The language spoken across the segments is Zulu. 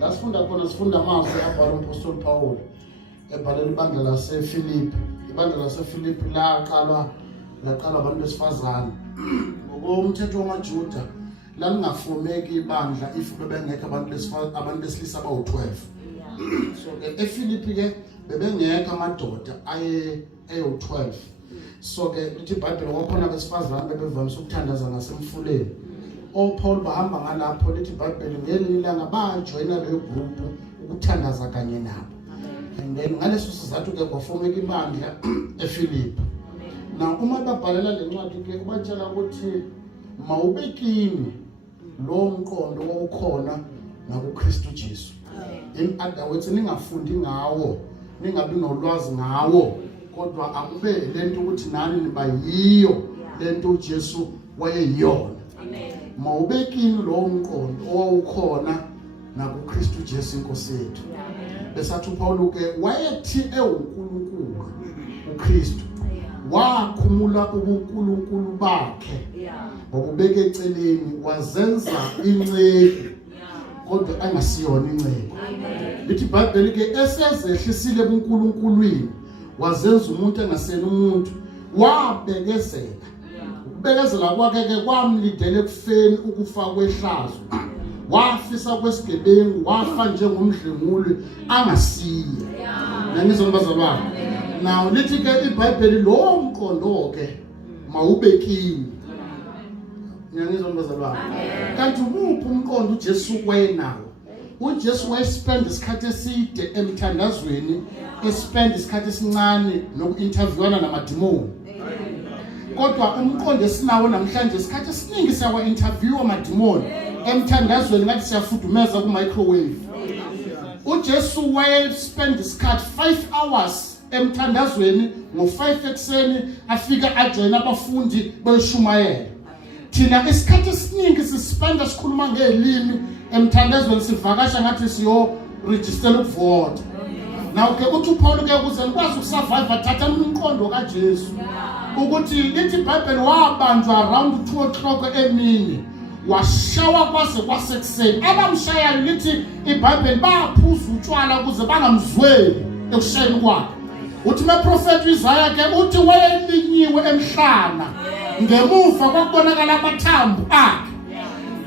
La sifunda amazwi abhalwe uMpostoli Paul ebhalela ibandla laseFilipi. Ibandla laseFilipi laqala abantu besifazane. Ngokomthetho wamaJuda lalingafumeki ibandla if bebengekho abantu besilisa abawu-12. So ke eFilipi ke bebengekho amadoda ayo-12. So ke lithi iBhayibheli kwakhona besifazane bebevamise ukuthandaza ngasemfuleni. Paul bahamba ngalapho lithi iBhayibheli ngelinye ilanga bajoyina leyo group ukuthandaza kanye nabo. And then ngaleso sizathu ke kwafomeka ibandla eFilipi. Now uma babhalela le ncwadi ke kubatshela ukuthi mawubekini lo mqondo owukhona nakuKristu Jesu. In other words, ningafundi ngawo, ningabi nolwazi ngawo, kodwa akube lento ukuthi nani niba yiyo lento uJesu wayeyiyona. Mawubekini lo mqondo owukhona nakuKristu Jesu inkosi yethu. Besathi uPaul ke wayethi uNkulunkulu uKristu wakhumula ubuNkulunkulu bakhe ngokubeka eceleni wazenza inceku kodwa angasiyona inceku. Lithi iBhayibheli ke esezehlisile kuNkulunkuluwini wazenza umuntu engasena umuntu wabekezela. Ukubekezela kwakhe ke kwamlidela ekufeni ukufa kwehlazo. Wafisa kwesigebengu wafa njengomdlenguli angasiye. Nangizwa bazalwane. Now lithi ke iBhayibheli lo mqondo ke mawubekini. Nangizwa bazalwane. Kanti uphi umqondo uJesu wayenawo? uJesu wayespend isikhathi eside emthandazweni, espend isikhathi esincane nokuinterviewana namadimoni. Kodwa umqondo esinawo namhlanje isikhathi esiningi siyawa interview amadimoni emthandazweni ngathi siyafudumeza ku microwave. uJesu wayespend isikhathi 5 hours emthandazweni ngo5 ekseni afika ajoin abafundi beshumayela. Thina isikhathi esiningi sisispenda sikhuluma ngelimi emthandazweni sivakasha ngathi siyo register ukuvota. Now ke uthi uPaul ke ukuze nikwazi ukusurvive thatha umqondo kaJesu ukuthi lithi iBhayibheli wabanjwa around 2 o'clock emini washawa kwase kwasekuseni. Abamshayayo lithi iBhayibheli baphuza utshwala ukuze bangamzweli ekushayeni kwakhe. Uthi uMprofeti Isaya ke uthi wayelinyiwe emhlana ngemuva kokubonakala amathambo akhe.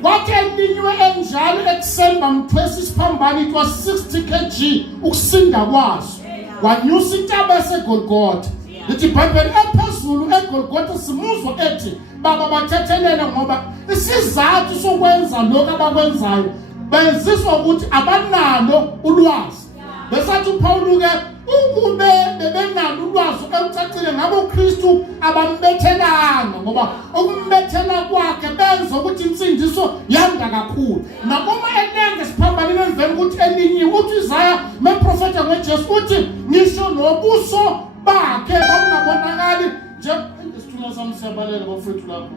Kwathi elinyiwe enjalo ekuseni bamthwesa isiphambano it was 60 kg ukusinda kwaso. Wanyusa intaba eseGolgotha. Lithi iBhayibheli ephezulu eGolgotha simuzwa ethi baba bathethelele ngoba isizathu sokwenza lokho abakwenzayo benziswa ukuthi abanalo ulwazi. Besathi uPaul ke ukube bebenalo ulwazi emcacile ngabe uKristu abambethelanga ngoba ukumbethela kwakhe benza ukuthi insindiso yanda kakhulu. Nakoma enenge siphambanile emveni ukuthi elinyiwe uthi Isaya meprofeti ngoJesu uthi ngisho nobuso bakhe babungabonakali nje. Isithunywa sami siyabalela bafethu lapho.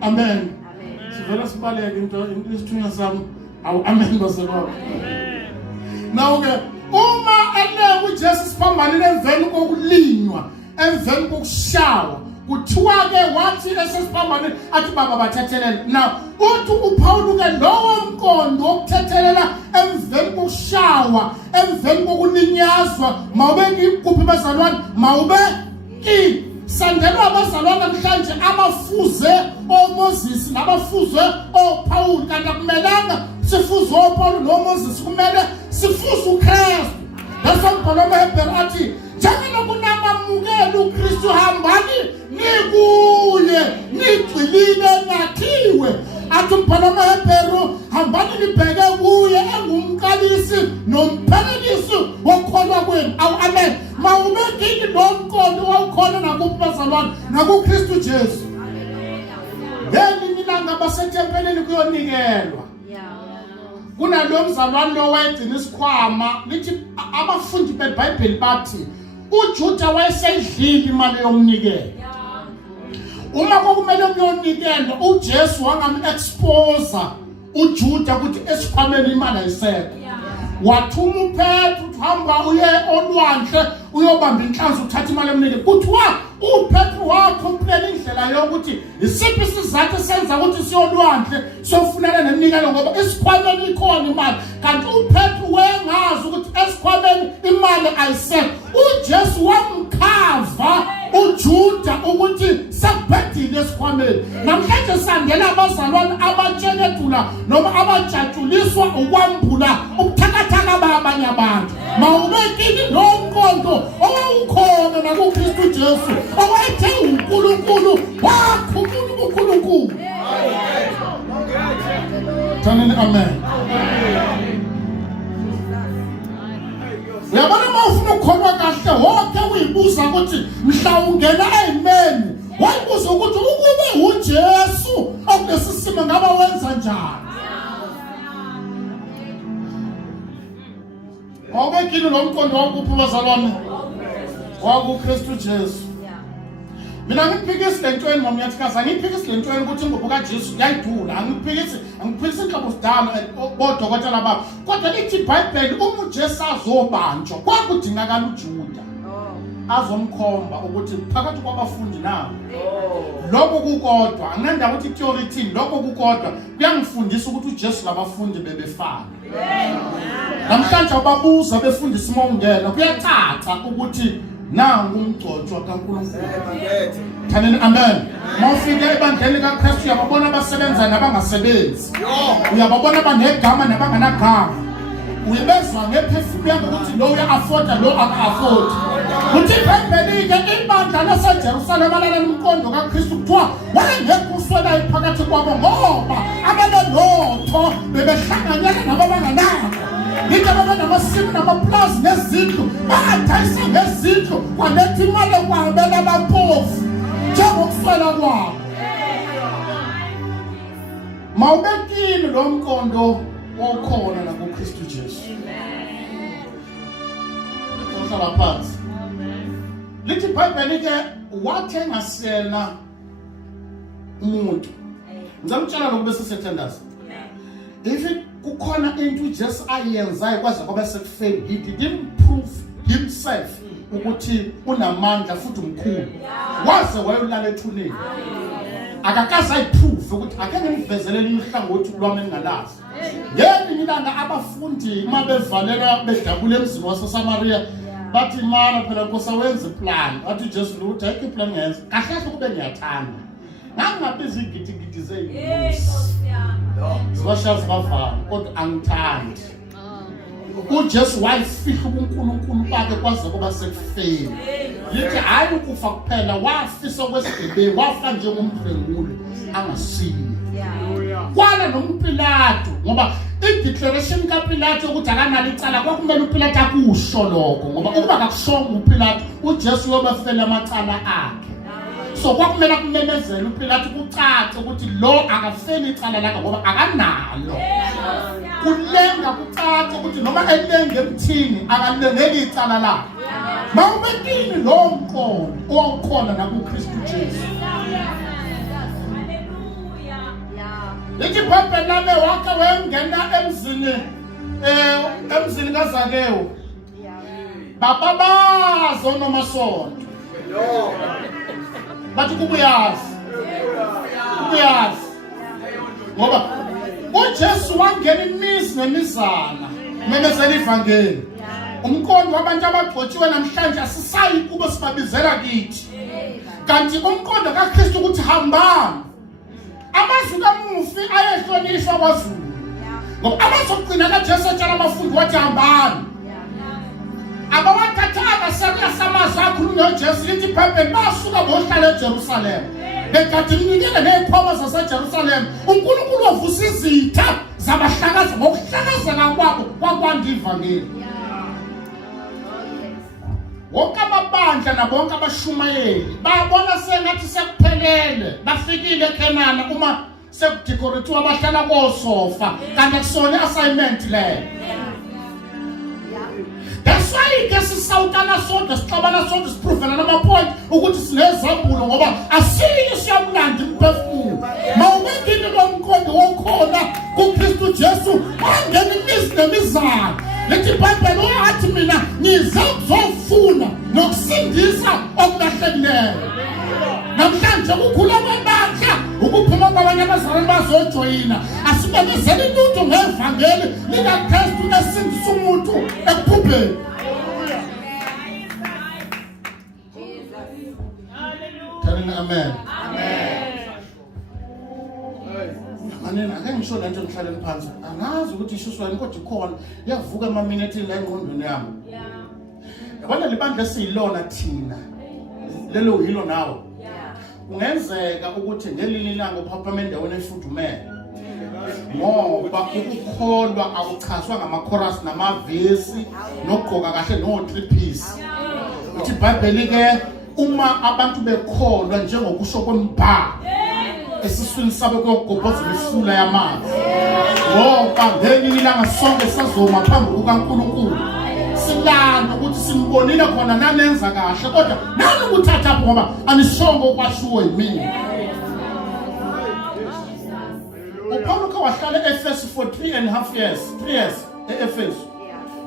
Amen. Sivela sibaleke into isithunywa sami. Amen bazalwane. Now ke uma eleke uJesu siphambanile emveni kokulinywa emveni kokushawa kuthiwa ke wathi esesiphambanile athi baba bathethelele. Now uthi uPaul ke lowo mqondo wokuthethelela emveni kokushawa emveni kokulinyazwa mawubeki kuphi bazalwane mawubeki sandelwa abazalwane namhlanje abafuze oMoses nabafuze oPaul kanti akumelanga sifuze oPaul noMoses kumele sifuze uKristu. Besambhalo eHebheru athi njengoba kunamamukela uKristu hambani nikuye nigcilile nakhiwe. Athi umbhalo eHebheru hambani nibheke kuye engumqalisi nomphelelisi wokholwa kwenu. Amen. Mawubekini lo mqondo owukhona nakubazalwane nakuKristu Jesu. Ngelinye ilanga basethempelini kuyonikelwa. Kunalo mzalwane lo wayegcina isikhwama lithi abafundi beBhayibheli bathi uJuda wayeseyidlile imali yomnikelo. Uma kokumele kuyonikelwa uJesu wangam-expose uJuda ukuthi esikhwameni imali ayisekho. Wathuma uPetru uhamba uye olwandle uyobamba inhlanzi uthatha imali yomnikelo. Kuthiwa uPetru wakhomplena indlela yokuthi isiphi isizathu senza ukuthi siyolwandle sofunana nemnikelo ngoba isikhwameni ikhona imali kanti uPetru wayengazi ukuthi esikhwameni imali ayisekho. uJesu wamkhava uJuda ukuthi sekubhedile esikhwameni. Namhlanje sangena abazalwane abatshelethula noma abajatshuliswa ukwambula ubuthakathaka babanye abantu. Mawubekile lo mqondo owawukhona nakuKristu Jesu owayethe uNkulunkulu wakhuluma uNkulunkulu. Thanini amen. Uyabona mawufuna ukukholwa kahle wonke uyibuza ukuthi mhla ungena eyimeni wayibuza ukuthi ukube uJesu okulesisimo ngaba wenza njani. Awubekile lo mqondo wakuphi bazalwane? WakuKristu Jesu. Mina ngiphikisi lentweni momnyathikazi, ngiphikisi lentweni ukuthi ingubo kaJesu yayidula, ngiphikisi inhlobo sidala bodokotela babo. Kodwa lithi iBhayibheli uma uJesu azobanjwa kwakudingakala uJuda azomkhomba ukuthi phakathi kwabafundi nabo lokho kukodwa anginanda ukuthi theory lokho kukodwa kuyangifundisa ukuthi uJesu labafundi bebefana. Namhlanje ababuza befundisa imongela kuyathatha ukuthi nangu umgcotshwa kaNkulunkulu. Thanini amen. Mawufika ebandleni kaKristu uyababona abasebenza nabangasebenzi. Uyababona abanegama nabanganagama. Uyibezwa ngephefumulo yakho ukuthi lo uya-afforda lo aka-afford. Uthi iBhayibheli-ke ibandla laseJerusalema lalemqondo kaKristu kuthiwa wayengekho uswelayo phakathi kwabo ngoba abanelotho bebehlanganyela nabo abanganakho. Ngithi abanamasimu namaplazi nezindlu badayisa ngezindlu kwaletha imali kwabela abampofu njengokuswela kwabo. Mawubekile lo mqondo okhona nakuKristu Jesu. Uhlala phansi. Lithi iBhayibheli-ke wathengasela umuntu. Ngizamtshela lokho bese sethandaza. If kukhona into uJesu ayenzayo kwaze kwaba sekufeni, he didn't prove himself ukuthi unamandla futhi umkhulu. Waze wayolala ethuneni. Akakaze ayiprove ukuthi ake ngimvezelele ihlangothi lwami engalazi. Ngelinye ilanga abafundi uma bevalela bedabula emzini waseSamaria bathi mara phela Nkosi wenza iplan. Athi uJesu lo uthi ayikho iplan ngenza. Kahle kube ngiyathanda. Nangabiza igidigidi zeyinkosi. Zibashazi bavana kodwa angithandi. uJesu wayifihla uNkulunkulu bakhe kwaze kuba sekufeni. Lithi hayi ukufa kuphela wafisa kwesigebengu wafa njengomphenguli angasiyi. Kwala noMpilato ngoba i-declaration kaPilato ukuthi akanalo icala kwakumele uPilato akusho lokho ngoba ukuba akakushongo uPilato uJesu yobafela amacala akhe. So kwakumele kumemezele uPilato kucace ukuthi lo akafeli icala lakhe ngoba akanalo. Kulenga kucace ukuthi noma elenge emthini akalengeli icala lakhe. Mawubekile lo mqondo okhona nakuKristu Jesu. Lithi iBhayibheli lami wake wengena emzini kaZakewu. Bababazo nomasonto. Bathi kubuyazi. Ngoba uJesu wangena imizi nemizana memezela ivangeli. Umqondo wabantu abagcotshiwe namhlanje asisayi kubo sibabizela kithi. Kanti umqondo kaKristu ukuthi hambani. Amazwi kamufi ayehlonishwa kwaZulu. Ngoba abazogcina kaJesu etshela abafundi wathi hambani. Abawathathanga samazwi akhulunywa uJesu lithi iBhayibheli basuka bohlala eJerusalema. Bekathi ninikele neziphoma zaseJerusalema. uNkulunkulu wavusa izitha zabahlakaza ngokuhlakazeka kwabo kwakwanda ivangeli. Wonke amabandla nabonke abashumayeli babona sengathi sekuphelele bafikile eKhenana uma sekudecoratiwe abahlala kosofa kanti akusona assignment leyo. That's why ke sisawutana sonke sixabana sonke sipruvena namapoint ukuthi sinezambulo ngoba asiyi siyamlanda imphefumulo. Mawubekile lo mqondo wokhona kuKristu Jesu wangena imizi nemizana. Lithi iBhayibheli wathi mina ngize ukuzofuna nokusindisa okulahlekileyo. Namhlanje ukhula kwamandla ukuphuma kwabanye abazalwane bazojoyina asibenzeli lutho ngevangeli likaKristu lesindisa umuntu ekubhubheni. Amen. Manina ake ngisho lento ngihlaleni phansi angazi ukuthi ishuswani kodwa ikhona yavuka emaminithini la engqondweni yami. Yabona libandla esiyilona thina lelo yilo nawo. Kungenzeka ukuthi ngelinye ilanga uphapha endaweni efudumele ngoba ukukholwa akuchazwa ngama-chorus namavesi nokugqoka kahle no-3 piece. Uthi iBhayibheli ke uma abantu bekholwa njengokusho kwembhalo esiswini sabe kuyogobhoza imifula yamanzi ngoba ngelinye ilanga sonke sazoma phambi kukaNkulunkulu silanda ukuthi simbonile khona nanenza kahle kodwa nani ukuthatha apho ngoba anishongo okwashiwo yimina. uPaul ke wahlala eEfesu for 3.5 years, 3 years eEfesu.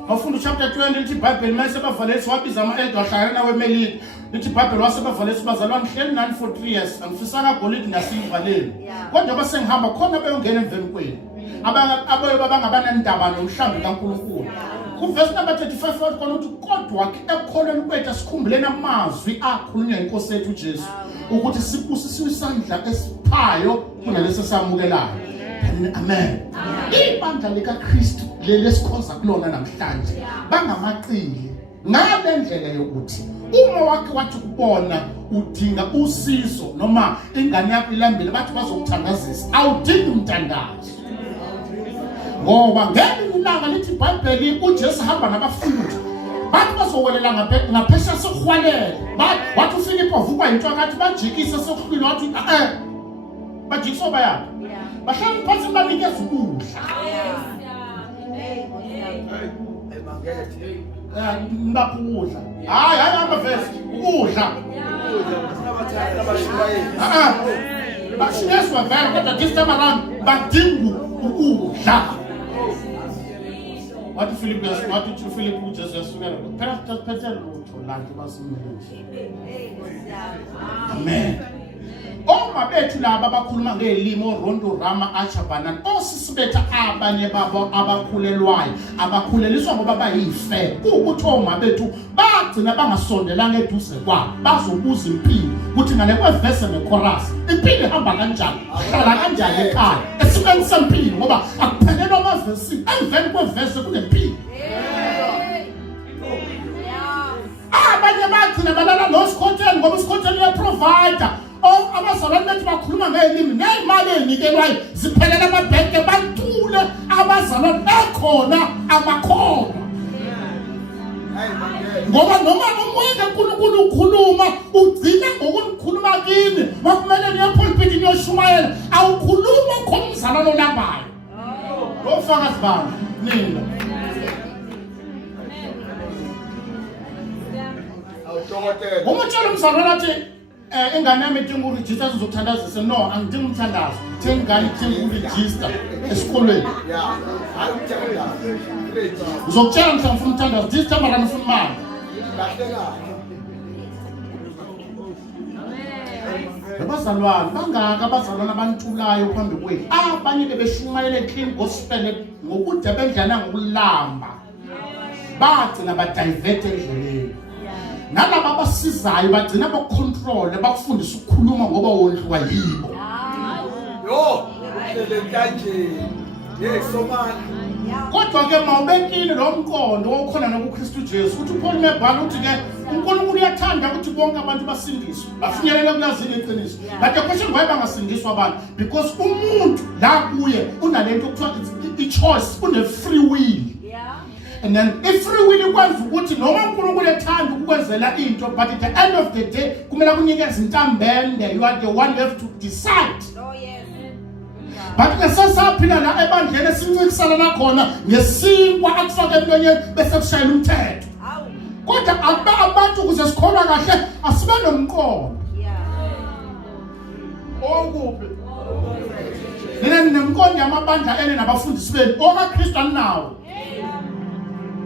Mafunda chapter 20 lithi iBhayibheli mayise bavalesi wabiza ama-elder wahlala nawe eMelika. Lithi iBhayibheli wasebavalesi bazalwane hleli nani for 3 years angifisanga golide ngasilvaleni. Kodwa basengihamba khona beyongena emveni kwenu. Abangabanendaba nomhlambi kaNkulunkulu. Kuverse number 35 wathi khona ukuthi kodwa ke ekukholweni kwethu sikhumbuleni amazwi akhulunywa inkosi yethu uJesu ukuthi sibusisiwe isandla esiphayo kunalesi samukelayo. Amen. Ibandla likaKristu lesikhonza kulona namhlanje bangamaqili ngale ndlela yokuthi uma wakhe wathi kubona udinga usizo noma ingane yakho ilambile bathi bazokuthandazisa awudingi umthandazo ngoba ngelinye ilanga lithi iBhayibheli uJesu hamba nabafundi bathi bazowelela ngaphesha sekuhwalele wathi uFilipi wavukwa into akathi bajikise sekuhlwile wathi bajikisa bayaphi bahlala phansi banikeza ukudla. Ngapha ukudla hayi amavesi ukudla bashineswa vele kodwa this time around badinga ukudla. Wathi Philip uJesu yasukela phela phela lutho lantu basimele. Amen. Oma bethu laba abakhuluma ngelimi oRondo Rama Achabanan osisi bethu abanye babo abakhulelwayo abakhuleliswa ngoba bayife ukuthi oma bethu bagcina bangasondelanga eduze kwabo bazobuza impilo ukuthi ngale kwevese nechorus impilo ihamba kanjani hlala kanjani ekhaya esikweni sempilo ngoba akuphelelwa amavesi emveni kwevese kunempilo. Abanye bagcina balala nosikhotheli ngoba isikhotheli uyaprovider. Abazalwane bethu bakhuluma ngelimi nemali enikelwayo ziphelela amabhenke bantule abazalwane bekhona amakhono ngoba noma umoya kaNkulunkulu ukhuluma ugcina ngokunikhuluma kini makumele niye pulpit niyoshumayela awukhuluma khona umzalwane olambayo ofakazi bami nina awutokotela umutshela umzalwane athi ingane yami idinga uregister uzothandazisa no angidingi umthandazo thengane idinga uregister esikolweni uzokutshela mhlawumbe ufuna umthandazo this time around ufuna imali abazalwane bangaka abazalwane abantulayo phambi kwethu abanye bebeshumayele clean gospel ngokude bendlana ngokulamba bagcina badivert endleleni. Nalaba abasizayo bagcina bacontrol bakufundisa ukukhuluma ngoba wondliwa yibo. Kanje kodwa ke mawubekile lo mqondo okhona nokuKristu Jesu uthi uPaul mebhala uthi ke uNkulunkulu uyathanda ukuthi bonke abantu basindiswe bafinyelele kulazini iqiniso. But the question why bangasindiswa abantu because umuntu la kuye unalento okuthiwa i-choice une free will. And then if free will ikwenza ukuthi noma uNkulunkulu ethanda ukukwenzela into but at the end of the day kumele kunikeze intambende you are the one you have to decide. Oh yes. But ke sasaphila la ebandleni sincikisana nakhona ngesinkwa akufake emlonyeni bese kushayela umthetho. Kodwa abantu ukuze sikholwa kahle asibe nomqondo. Okuphi? Nina nemqondo yamabandla ene nabafundisi benu okaKristu nawo.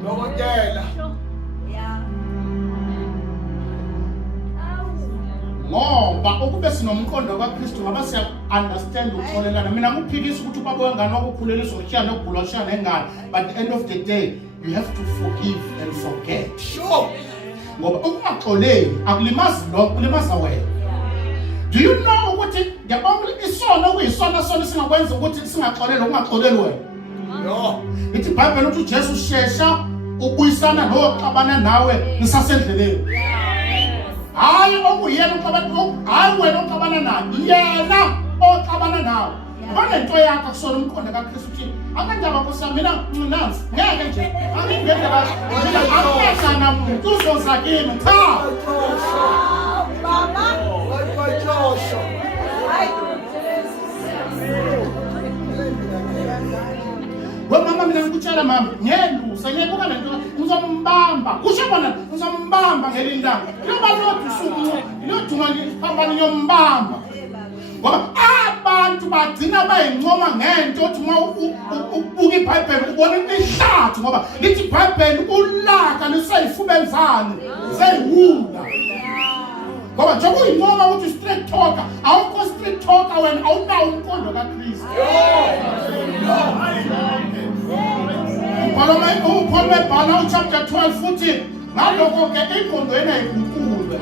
Dokotela. ngoba ukube sinomqondo kaKristu ngaba siya understand ukuxolelana. Mina ngiphikisa ukuthi ubaba wengane wakukhuleliswa ushaya nokugula ushaya nengane, but at the end of the day you have to forgive and forget. Sure. Ngoba ukungaxoleli akulimazi lo, kulimaza wena. Do you know ukuthi the only isono okuyisona sona singakwenza ukuthi singaxoleli ungaxoleli wena? No. Ithi iBhayibheli uthi uJesu shesha ubuyisana noxabana nawe nisasendleleni. Hayi okuyena uxabana, hayi wena oxabana naye, yena oxabana nawe. Ngalento yakho kusona umqondo kaKristu uthi akandaba kusami mina nansi ngeke nje angingeke kahle mina akasana muntu uzoza kimi cha mama wayixosho mama mina ngikutshela mama ngelusa ngiyebuka lento ngizombamba kusho bona ngizombamba ngelindanga loba lodwa usuku loduma ngiphambana ngiyombamba ngoba abantu bagcina bayincoma ngento othi uma ubuka iBhayibheli ubona ihlathi ngoba lithi iBhayibheli ulaka lisayifubeni zane zeyihula ngoba njengoba uyincoma ukuthi straight talker awukho straight talker wena awunawo umqondo kaKristu. Paul webhala chapter 12 futhi ngalokho ke ingqondo yena ikhukule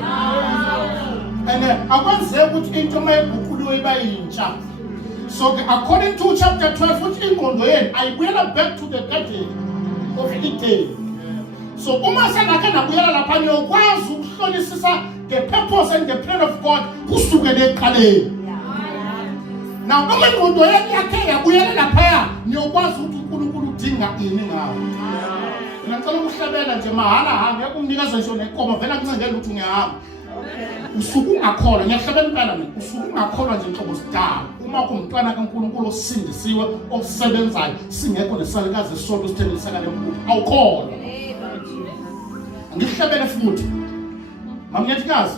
and akwenzeka ukuthi into mayiguquliwe iba yintsha. So according to chapter 12 futhi ingqondo yena ayibuyela back to the garden of Eden. So uma senake nabuyela lapha niyokwazi ukuhlolisisa the purpose and the plan of God kusukela eqaleni. Now uma ingqondo yena yakhe yabuyela lapha niyokwazi ukuthi uNkulunkulu udinga ini ngawo. Ngicela ukuhlabela nje mahala hamba ukumnikeza nje nenkomo vela kuncengela ukuthi ngiyahamba. Usuku ungakholwa ngiyahlabela impela mina usuku ungakholwa nje inhlobo sidala uma kumntwana kaNkulunkulu osindisiwe osebenzayo singekho nesalikazi esonto sithengiseka lempuphu awukholwa. Ngihlabele futhi mamnyethikazi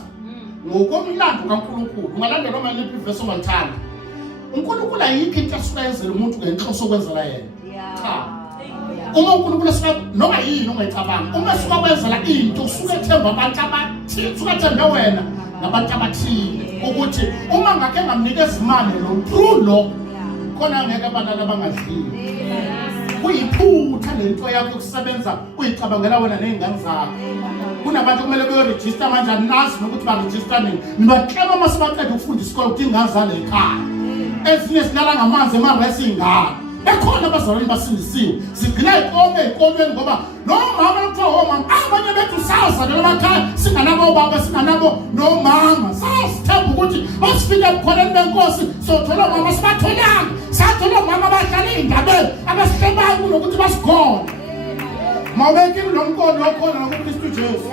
ngokomlando kaNkulunkulu ungalandela noma liphi verse ongalithanda. uNkulunkulu ayikho into asukayenzela umuntu ngenhloso okwenzela yena. Cha. Uma uNkulunkulu asika noma yini ongayicabanga uma suka kwenzela into usuke ethemba abantu abathile usuke ethembe wena nabantu abathile ukuthi uma ngake ngamnikeza imali lo true lo khona ngeke abantu abangadlili. Kuyiphutha lento yakho yokusebenza uyicabangela wena nezingane zakho. Kunabantu kumele beyoregister manje anazi nokuthi baregister nini. Nibaklama uma sebaqeda ukufunda isikole ukuthi ingane zale ekhaya. Ezinye silala ngamanzi emaresi ingane. Ekhona abazalwane basindisiwe. Sigcina ezikolweni ngoba nomama lokuthiwa mama abanye bethu sazalelwa emakhaya singanabo obaba singanabo nomama. Sasithemba ukuthi basifika ebukhoneni benkosi sothola mama sibatholanga. Sathola mama abahlala endabeni abasihlebayo kunokuthi basikhona. Mawubeke lo mkono okhona ngoKristu Jesu.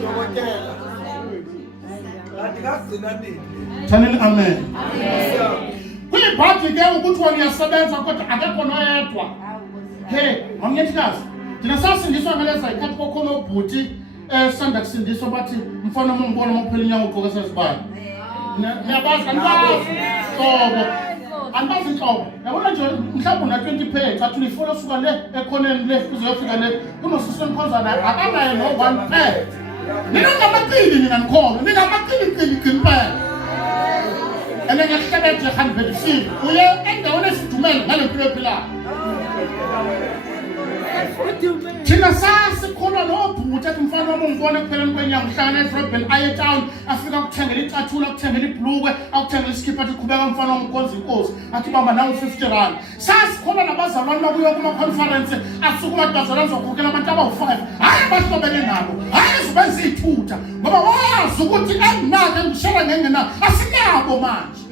Dokotela. Ngagcina nini? Thanini amen. Kuyibhadi ke ukuthi wena uyasebenza kodwa akekho noyedwa. Hey, mamnyethikazi. Thina sasindiswa ngaleza ikhathi kokhona obhuti sanda kusindiswa bathi mfana umbona makuphela inyawo ugqoka sesibani. Niyabazi kanibani? Sobo. Anbazi inhlobo. Yabona nje mhlawumbe una 20 page athi uyifola suka le ekhoneni le uzofika le kunosisi emkhonza naye akanaye no 1 page. Nina ngamaqili nina nikhona. Nina amaqili phela. Ene ngiyahlabela nje 100 uye endaweni esidumela ngalempilo ephila. Thina sasikhona nobhuti athi mfana wami ungibona kupheleni kwenyanga uhlangana edrobheni aye town afika ukuthengela icathula ukuthengela ibhlukwe akuthengela isikipha athi qhubeka mfana womkhonza inkosi athi bamba nangu 50 rand. Sasikhona nabazalwane bakuyo kuma conference asukuma bazalwane zokhokela abantu abawu5 hayi bahlobene nabo hayi zibenza izithutha ngoba wazi ukuthi enginake ngishela ngengena asinabo manje.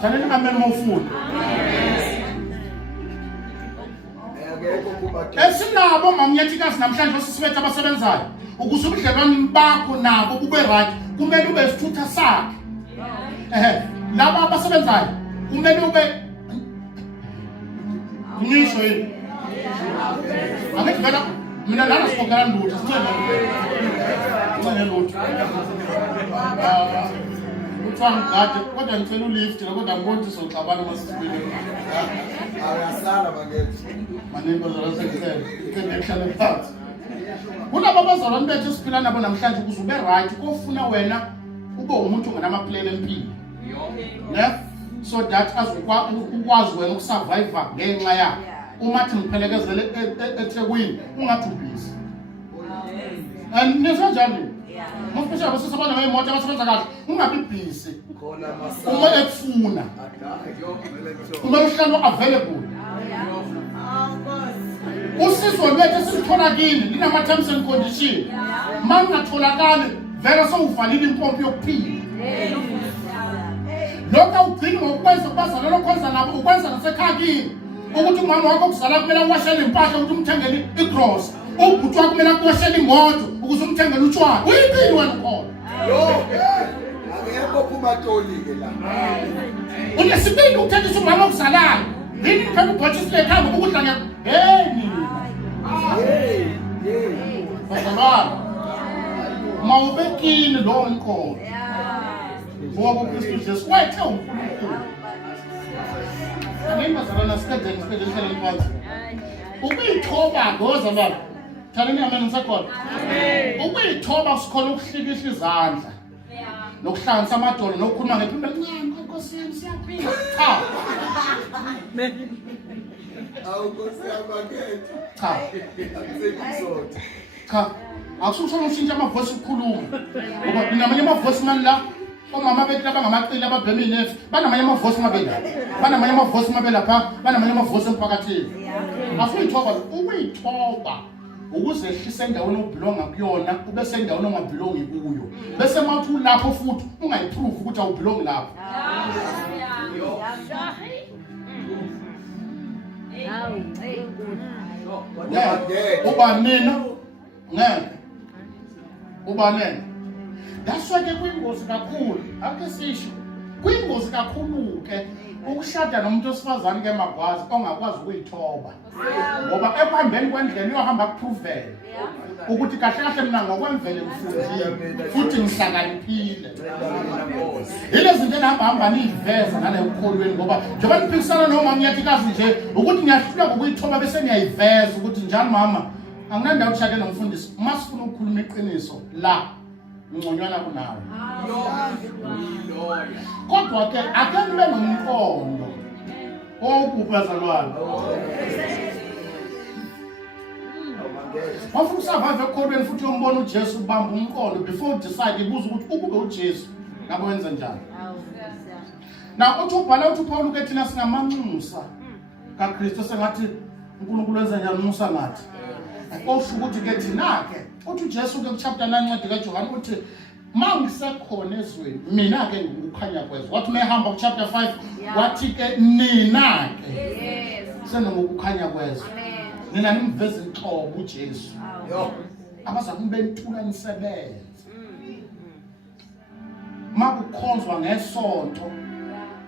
Thanini amen mofuna. Esinabo mamnyethikazi namhlanje osisibethe abasebenzayo ukuze ubudlelwane bakho nabo kube right kumele ube isithutha sakhe. Laba abasebenzayo kumele ube ngisho yini angekuvela mina lana sibongela lutho sincane lutho ngade kodwa ngicela ulift kodwa ngibona ukuthi soxabana masisibile. Ayasala bakithi. Manengo zalo sengicela. Ngeke ngihlale phansi. Kulabo bazalwane bethu siphila nabo namhlanje ukuze ube right kofuna wena ube umuntu ongenamaplane empilo. Ne? So that ukwazi wena ukusurvive ngenxa yakho. Uma thi ngiphelekezele eThekwini ungathi ubhizi. And nesajani. Mufisha basisabana ngemoto abasebenza kahle ungabi busy. Uma ekufuna. Uma uhlalo available. Usizo lwethu silithola kini linama terms and conditions. Mangatholakali vele sowuvalile impompi yokuphila. Lokho ugcina ngokwenza kubazalwane lokwenza nabo ukwenza nasekhaya kini. Ukuthi umama wakho kuzala kumele uwashele impahla ukuthi umthengele igross. Ubhuti wakho kumele akuwashele imoto ukuze umthengele utshwala. Uyiphi wena khona? Akekho phumatoli ke la. Unesibindi ukuthengisa umama okuzalayo. Yini phela ubhotshisile ekhaya ukudla nya. Bazalwane. Mawubekini lo mkhono. Ngoba uKristu Jesu wethe uNkulunkulu. Angibazalwana sikade ngihlele phansi. Ukuyithoba ngoza baba. Thaleni amen ngisakhona. Ukuyithoba sikhona ukuhlikihla izandla. Nokuhlanganisa amadolo nokukhuluma ngephimbo elincane Nkosi yami siyaphila. Cha. Awukosi yabakethu. Cha. Akusekusona. Cha. Akusukusho ushintsha amavoice ukukhuluma. Ngoba namanye amavoice manje la omama bethu abangamaqili ababhemile banamanye amavoice mabela. Banamanye amavoice mabela pha, banamanye amavoice emphakathini. Afuyithoba ukuyithoba ukuze ehlise endaweni obelonga kuyona ube sendaweni ongabelongi kuyo. Bese mathi ulapho futhi ungayiprove ukuthi awubelongi lapho. Uba nina ngeke uba nina that's why kuyingozi kakhulu ake sisho kuyingozi kakhulu ke ukushada nomuntu osifazane ke magwazi ongakwazi ukuyithoba ngoba ephambeni kwendlela uyohamba kuprovela ukuthi kahle kahle mina ngokwemvele ngifundile futhi ngihlakaniphile ile zinto enihamba niyiveza nale ukholweni ngoba njengoba niphikisana noma ngiyatikazi nje ukuthi ngiyahlula ngokuyithoba bese ngiyayiveza ukuthi njalo mama anginanda ukushada nomfundisi masifuna ukukhuluma iqiniso la ngconywana kunawe kodwa ke ake nibe nomqondo owubazalwane Mafuna usurvive ekholweni futhi uyombona uJesu ubamba umqondo before you decide ibuza ukuthi ukube uJesu ngabe wenza njani. Na uthi ubhala uthi Paul ke thina singamanxusa kaKristu sengathi uNkulunkulu wenza njani umusa ngathi. Osho ukuthi ke thina ke uthi uJesu ke chapter 9 ncwadi kaJohane uthi mangisekhona ezweni mina ke ngikukhanya kwezwe. Wathi mehamba ku chapter 5 wathi ke nina ke senokukhanya kwezwe. Nina nimveza inhlobo uJesu. Abazakube bentula nisebenza. Makukhonzwa ngesonto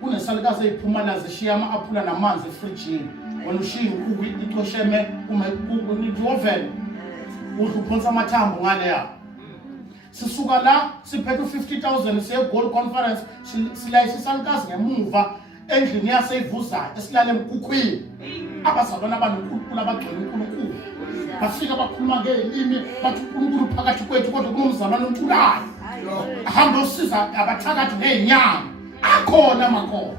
kunesalukazi eziphumana zishiya ama-aphula namanzi efrijini. Wena ushiya inkukhu itosheme uma inkukhu nidioven uhluphanisa amathambo ngaleya. Sisuka la siphethe 50,000 siye Gold Conference silayisha isalukazi ngemuva endlini yaseyivuzayo esilale emkhukhwini. Abazalwane abanoNkulunkulu abagcwele uNkulunkulu bafika bakhuluma ngelimi bathi uNkulunkulu phakathi kwethu kodwa kunomzalwane ontulayo ahamba usiza abathakathi nezinyama akhona amakhono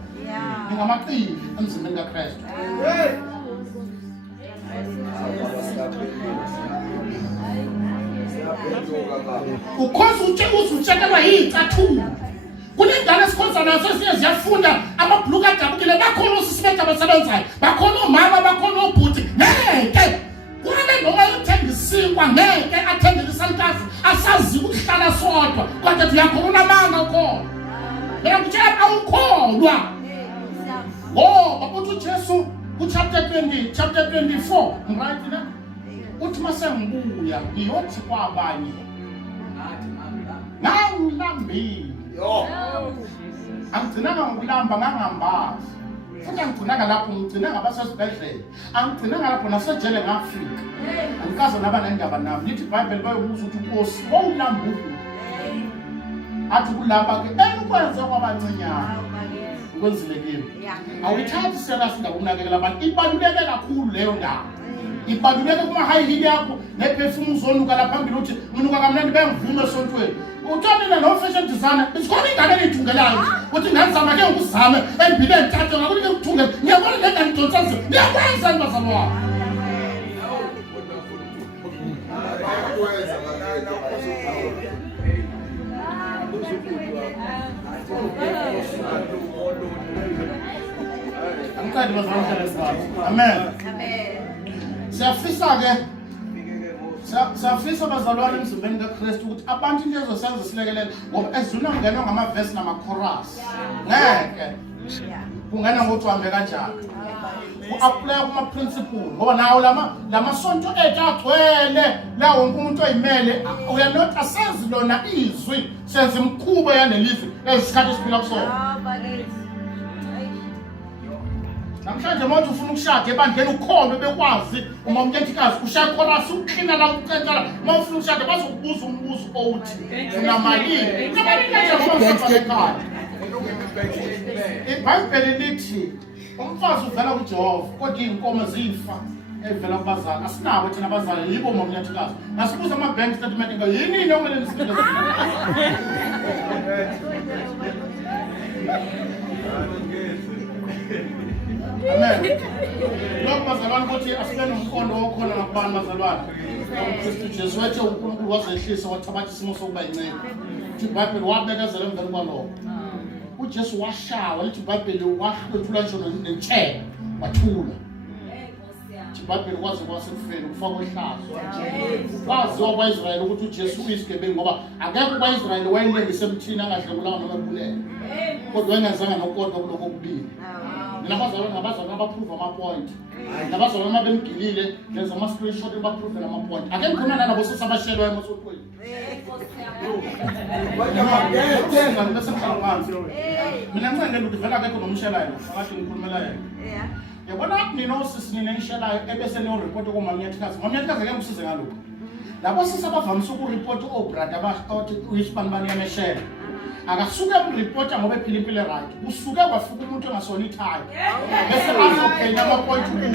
ngamaqili emzimbeni kaKristu. Ukhoza utshekelwa yizicathulo kunendala esikhonza naso siyafunda amabhluku adabukile bakhona osisibenza abasebenzayo bakhona omama bakhona obhuti ngeke kule noma yothenga isinkwa ngeke athengele isankazi asazi ukuhlala sodwa kodwa uyakhona amanga ukhona ngiyakutshela awukholwa ngoba uthi uJesu chapter 24 right na uthi masengibuya ngiyothi kwabanye ngangilambile angigcinanga ngokulamba ngangambazi futhi angigcinanga lapho ngigcina ngabasesibhedlela angigcinanga lapho nasejele ngafika angikaze naba nendaba nami lithi iBhayibheli bayobuza ukuthi Nkosi wawulamba ukuphi athi kulamba ke ekwenze kwabancinyana ukwenzile kimi awuyithathi sela singakunakekela abantu ibaluleke kakhulu leyo ndaba ibaluleke kuma-high heel yakho neperfume uzonuka la phambili uthi nginuka kamnandi bengivume esontweni. Utshonile no-fashion designer isikhona ingane engiyithungelayo ukuthi ngazama ke ngikuzame endiphinde ndithathe ngakuthi ke ngithungele ngiyabona le ngangidonsazi ngiyakwazi bazalo wami. Amqadi bazalo hlala amen. Siyafisa bazalwane emzimbeni kaKristu ukuthi abantu into ezosenza silekelele ngoba ezuna kungenwa ngamavesi nama-chorus. Ngeke kungena ngokuthi uhambe kanjani. U-aplaya kuma-principle ngoba nawo lamasonto ethu agcwele la wonke umuntu oyimele uyanota senzi lona izwi senza imikhuba yanelizwi ezisikhathi esiphila kusona. Namhlanje manje ufuna ukushada ebandleni ukhombe bekwazi uma umntetikazi ushaya chorus uklina la ucentala uma ufuna ukushada bazokubuza umbuzo outhi unamalini unamalini nje ngoba ekhaya. iBhayibheli lithi umfazi uvela kuJehova kodwa inkomo zifa evela kubazali. Asinabo thina abazali yibo uma umntetikazi ngasibuza ama-bank statement ngo yini okumele nisikele amen. Lokho bazalwane ukuthi asibe nomqondo okhona ngakubani bazalwane. uKristu Jesu wathi uNkulunkulu wazehlisa wathabatha isimo sokuba yincane. Uthi iBhayibheli wabekezela emveni kwalokho. uJesu washawa lithi iBhayibheli wahlwethula ngisho nentshebe wathula. iBhayibheli kwaze kwasekufeni kufakwa ihlazo. Kwaziwa kwa-Israyeli ukuthi uJesu uyisigebengu ngoba akekho kwa-Israyeli wayelengise emthini angadlebulawa noma ebulele. Kodwa wayengazanga nokodwa kulokho okubili. Nabazalwane abaprove ama-point. Nabazalwane abemgilile lenza ama-screenshot baprove nama-point. Ake ngikhulumana nabo sesabashelwa emasontweni. Bese ngihlala phansi. Mina ngicengela ukuthi vele akekho nomshelayo akade ngikhulumela yena. Yabona nina osisi nina engishelayo ebese niyoripota komamnyathikazi. Mamnyathikazi ake ngisize ngalokho. Labo sisi abavamise ukuripota obrada abathi uyisibanibani yameshela. Akasuke umripota ngoba ephila impilo right. Usuke kwafika umuntu ongasona ithaya. Bese azophenya ama-point kuwe.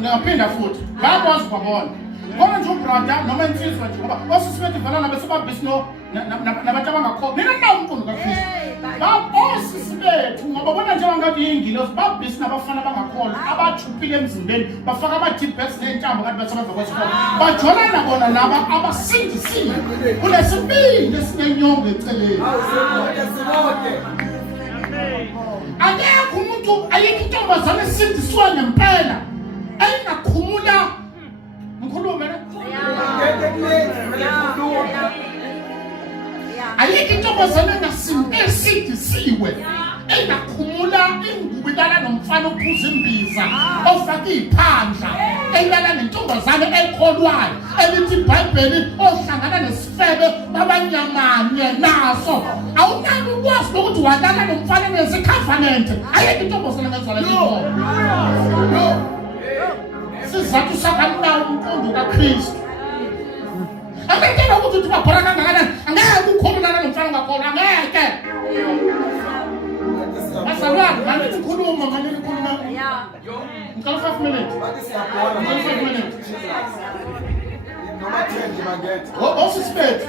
Ngaphinda futhi bakwazi kwabona khona nje ubrada noma insizwa nje ngoba osisibethi vela nabe sebabhisi nabantu abangakho nina nawo umqondo kaKristu osisibethu ngoba bona nje wangathi yingilosi babhisi nabafana abangakholwa abajuphile emzimbeni bafaka ama-T-backs ney'ntambo kanti basebenza kwesikole bajolana bona laba abasindisiwe kunesibindi esinenyongo eceleni. Akekho umuntu ayikho intombazane esindiswe ngempela ayingakhumula ngikhulume ne ayikho intombazane esindisiwe engakhumula ingubo ilala nomfana ophuza imbiza ofaka iphandla elala nentombazane ekholwayo elithi iBhayibheli ohlangana nesifebe babanyamanye naso awunalo ukwazi lokuthi wadala nomfana nezikhavanente ayikho intombazane ngezwala leyo. Sizathu sakamnawo umqondo kaKristu. Akekho ukuthi babhora kangakanani angeke ukhululana nomfana ngakhona angeke. Bazalwane manje ukhuluma manje ukhuluma. Ngicela 5 minutes. 5 minutes. Noma 10 baget. Osisibethu.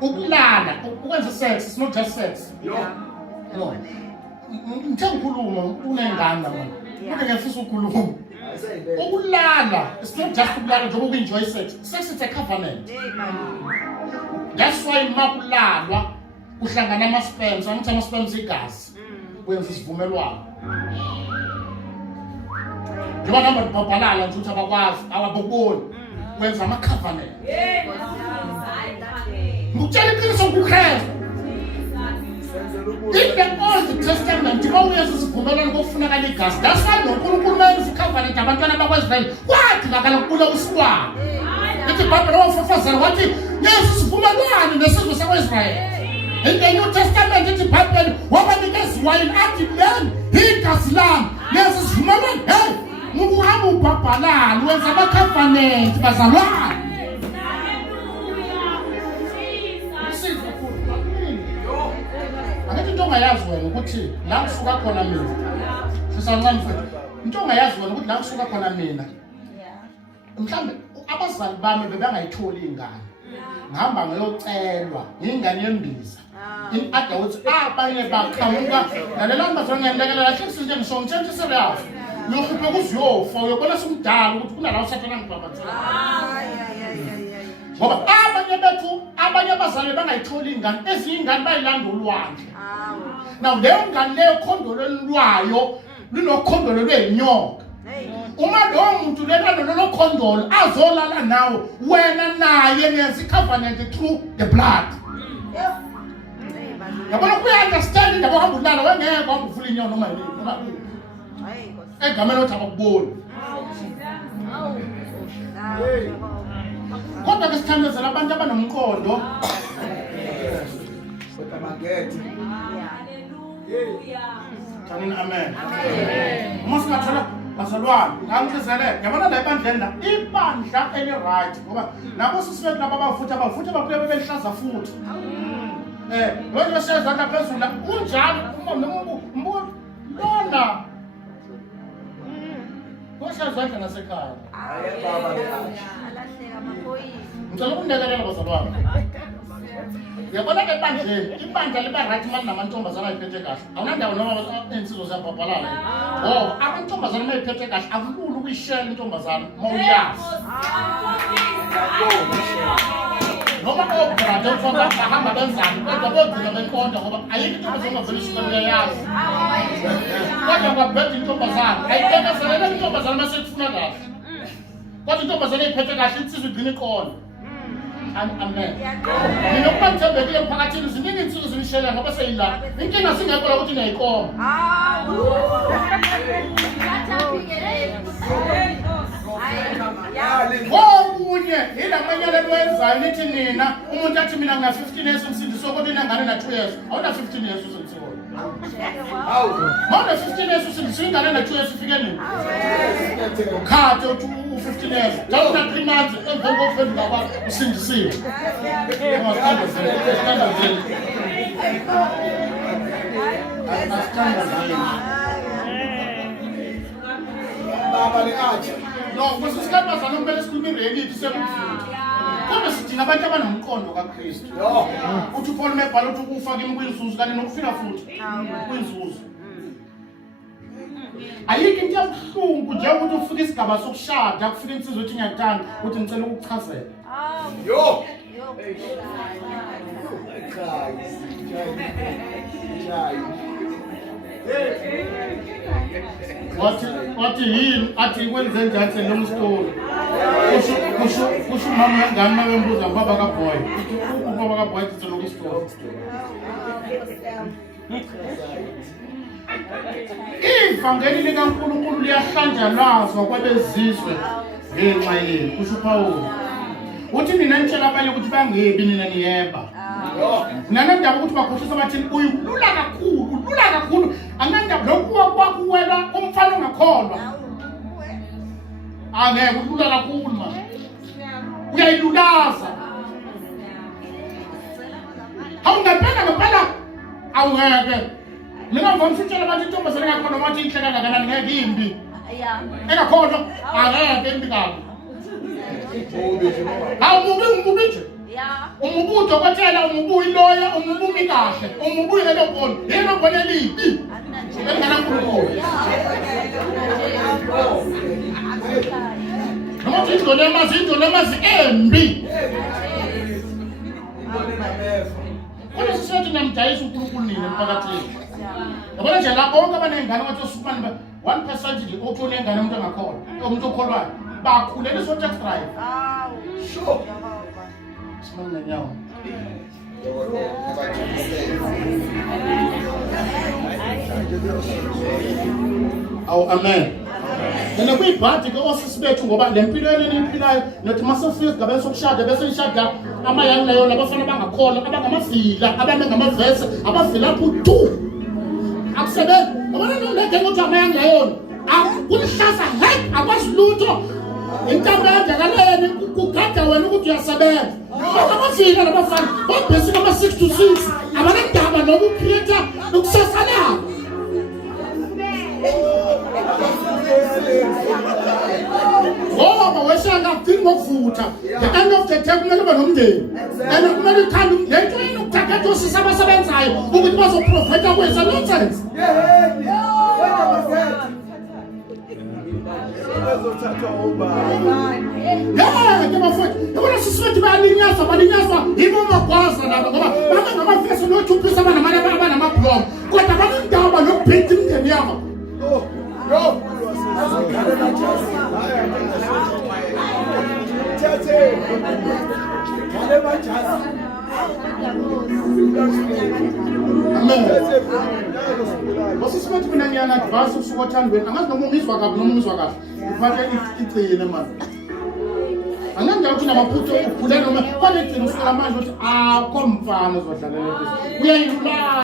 Ukulala, ukwenza sex, it's not just sex. No. Ngithe ngikhuluma unengane manje. Ukuthi ngiyafisa ukukhuluma. Ukulala, it's not just ukulala nje ukuenjoy sex. Sex is a covenant. That's why makulalwa uhlangana ama-sperms, angithi ama-sperms igazi. Wenza isivumelwano. Njengoba namba babhalala nje ukuthi abakwazi, ababoboni. Wenza ama-covenant. Ngikutshela iqiniso kuKristu. In the Old Testament, bawuyenza isivumelwano kokufunakala igazi. That's why noNkulunkulu menza icovenant abantwana bakweZisrayeli. Kwadingakala ukubulewa isilwane. Lithi iBhayibheli wafafazela wathi yenza isivumelwano nesizwe sakweZisrayeli. In the New Testament, lithi iBhayibheli wabanikeza iwayini athi leli igazi lami amaninzi bazalwane. Angithi into ongayazi wena ukuthi la kusuka khona mina. Sisancane mfethu. Into ongayazi wena ukuthi la kusuka khona mina. Mhlambe abazali bami bebengayitholi ingane. Ngihamba ngiyocelwa ingane yembiza. In other words, abanye baqhamuka nalela mfana ngiyalekelela hle sizinto ngisho ngitshela serious. Uyohlupha kuziyofa uyobona simdala ukuthi kunala usathana ngibhabathela. Ngoba abanye abazali bangayitholi ingane ezingane bayilanda ulwandle. Now leyo ngane leyo khondolweni lwayo linokhondolo lwenyoka. Uma lo muntu lena lo khondolo azolala nawe wena naye nenza covenant through the blood. Yabona kuya understand indaba ohamba ulala wengeke uhamba uvula inyawo noma yini noma egameni othi abakuboni. Kodwa ke sithandazela abantu abanomqondo. Amen. Uma singathola bazalwane ngangizele yabona la ibandleni la ibandla eli right ngoba nabo sisifethu laba bavutha babuye bebehlaza futhi. Wena sezandla phezulu la unjalo umbuzo lona. Washazandla nasekhaya. Hayi baba. Alahleka amaphoyisa. Ngicela ukundekelela bazalwane. Yabona ke bandle ibandla liba right manje namantombazana ayiphethe kahle. Awunandawo noma insizwe zabhabhalala. Oh, amantombazana mayiphethe kahle akulula ukuyishela intombazana mawuyazi. Noma obrada ufaka bahamba benzani kodwa bodina benkonda ngoba ayikho intombazana ongavelishika uyayazi. Kodwa kwabhetha intombazana ayibhekezelele intombazana mase kufuna kahle. Kodwa intombazana iphethe kahle insizwe igcina iqonda. Amen. Mina ukubathembekile emphakathini ziningi insizwe zimishela ngoba seyila. Inkinga singekho la ukuthi ngiyayikoma. Okunye ilamanyala lwenzayo lithi nina umuntu athi mina ngina 15 years umsindiswa kodwa inangane na 2 years. Awuna 15 years usindiswa. Awuna 15 years usindiswa ingane na 2 years ufike nini? Khathe uthi 15 years. Dawuna 3 months emveni kokufunda kwakho usindisiwe. Baba liathi. No, kusisikhathi bazana kumele sikhulume reality sekufunda. Kodwa sidinga abantu abanomqondo kaKristu. Uthi Paul mebhala ukuthi ukufaka imkwinzuzo kanti nokufika futhi kwinzuzo. Ayikho into ebuhlungu nje ukuthi ufike isigaba sokushada kufika insizwe ethi ngiyathanda ukuthi ngicela ukuchazela. Yo. Wathi yini athi kwenze njani lo story. Kusho mama yangani mawembuza baba kaBoy. Ubaba kaBoy uthi lo story. Ivangeli likaNkulunkulu liyahlanjazwa kwabezizwe ngenxa yenu kusho Paul. Uthi mina ngitshela abanye ukuthi bangebi nina niyeba. Nanandaba ukuthi bakhohlisa bathini uyulula kakhulu anandaba lokho kwakuwela umfana ongakholwa angeke ulula kakhulu manje uyayilulaza ngempela awungeke mina ngivamisa ukutshela abantu intombazane engakholwa wathi inhle kangakanani ngeke imbi engakholwa angeke imbi kabi umubi nje umubu udokotela umubu iloya umubu mikahle umubu yelo bone yelo bone libi engana nkulunkulu noma indolemazi embi kodwa sisithi namdayisa uNkulunkulu nini emphakathini yabona nje la bonke abanengane wathi usukumani 1% nje othi unengane umuntu angakholwa umuntu okholwayo bakhulela so tax drive sure simane nyawo amen Nena kuyibhadi ke osisibethu ngoba lempilo yeleni imphilayo nethi masofika gabe sokushada bese ishada amayani layo labafana bangakholwa abangamavila abangamavese abavila phu akusebenzi ngoba nento leke ngothi amayani layo akulihlaza hey akwazi lutho Intamba yakaleni kugada wena ukuthi uyasebenza. Abafika labafana babhesi kama 6 to 6 abanandaba nokucreate ukusasana. Ngoba weshanga kudinga ngokuvutha. The end of the day kumele ube nomndeni. And kumele ukhanda umndeni into ukuthatha osisi abasebenzayo ukuthi bazoprofeta kwesa nonsense. Yeah, ke bafowethu. Yabona sisithi balinyazwa yibo magwaza nabo ngoba bangangabafesa nokuthupisa abanamabhlom. Kodwa banendaba yokuphetha imndeni yabo. Wasisithi mina ngiyana advance usuku othandweni angazi noma ungizwa kabi noma ungizwa kahle ufake icine manje angangathi ukuthi namaphutho ukhule noma kwale gcina usuka manje ukuthi akho mfana uzodlalela lesi uyayilula